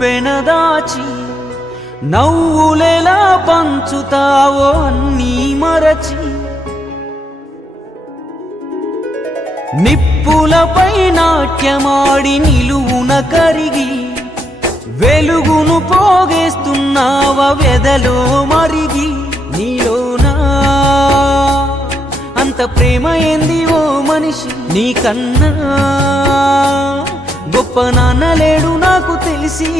పెనదాచి నవ్వులెలా పంచుతావో అన్నీ మరచి నిప్పులపై నాట్యమాడి నిలువున కరిగి వెలుగును పోగేస్తున్నావ వెదలో మరిగి నీలోనా అంత ప్రేమ ఏంది ఓ మనిషి నీకన్నా గొప్ప నాన్న లేడు నాకు తెలిసి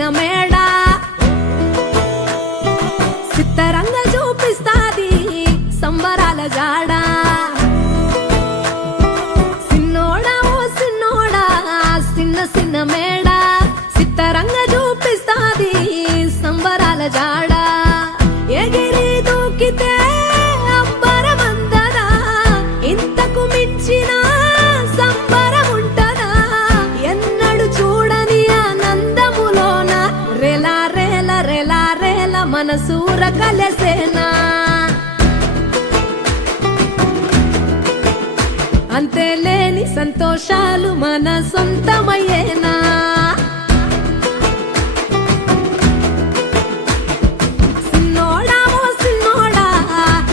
చిన్న మేడా సిత్తరంగా చూపిస్తాది సంబరాల జాడా సిన్నోడా ఓ సిన్నోడా చిన్న చిన్న మేడా సిత్తరంగా చూపిస్తాది సంబరాల జాడా ఎగిరి దూకితే అంబరమందదా ఇంతకు మించిన మనసూర కలసేనా అంతే లేని సంతోషాలు మన సొంతమయ్యేనా సిన్నోడా ఓ సిన్నోడా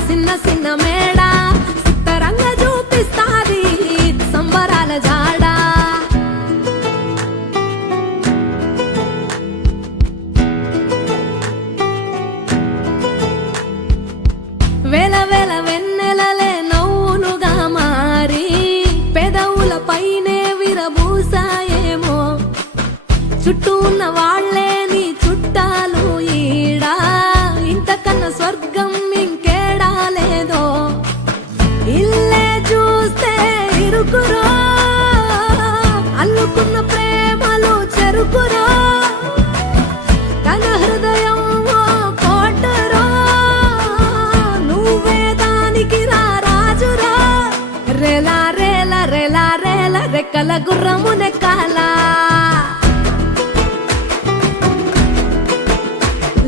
చిన్న చిన్న మేడా సిత్తరంగా చూపిస్తాది సంబరాల జాడా వేల వేల వెన్నెలలే నవ్వులుగా మారి పెదవుల పైనే విరబూసాయేమో చుట్టూ ఉన్న వాళ్లే నీ చుట్టాలు ఈడా ఇంతకన్నా స్వర్గం ఇంకేడా లేదో ఇల్లే చూస్తే ఇరుకురో అల్లుకున్న ప్రేమలు చెరుకురో తన హృదయం రేలా రేలా రేలా రేలా రెక్కల గుర్రము నెక్కాల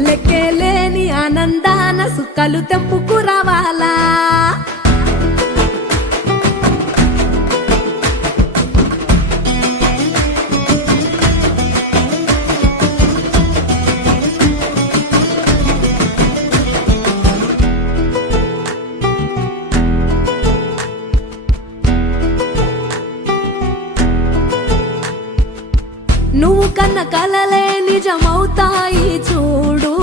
లెక్కలేని ఆనందాన సుక్కలు తెంపుకు రావాలా నువ్వు కన్న కలలే నిజమవుతాయి చూడు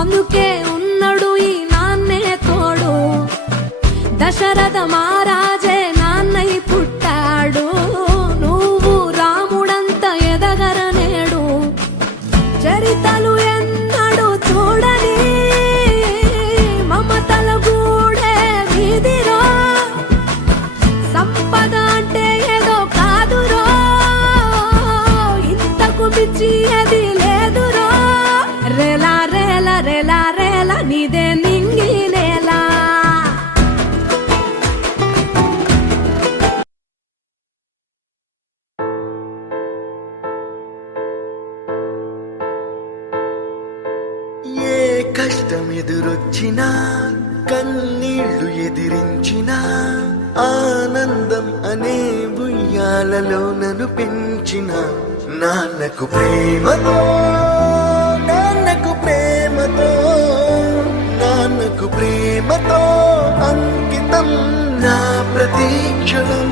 అందుకే ఉన్నాడు ఈ నాన్నే తోడు దశరథ మహారాజే నాన్నై పుట్టాడు నువ్వు రాముడంత ఎదగరనేడు చరితలు ఎన్నడు చూడని మమతల గూడే వీధిరో సంపద అంటే ఏదో కాదురో అది లేదురో రేలా రేలా రేలా రేలా నీదే నింగి నేలా ఏ కష్టం ఎదురొచ్చినా కన్నీళ్లు ఎదిరించినా ఆనందం అనే ఉయ్యాలలో నన్ను పెంచిన నాన్నకు ప్రేమతో నాన్నకు ప్రేమతో నాన్నకు ప్రేమతో అంకితం నా ప్రతి క్షణం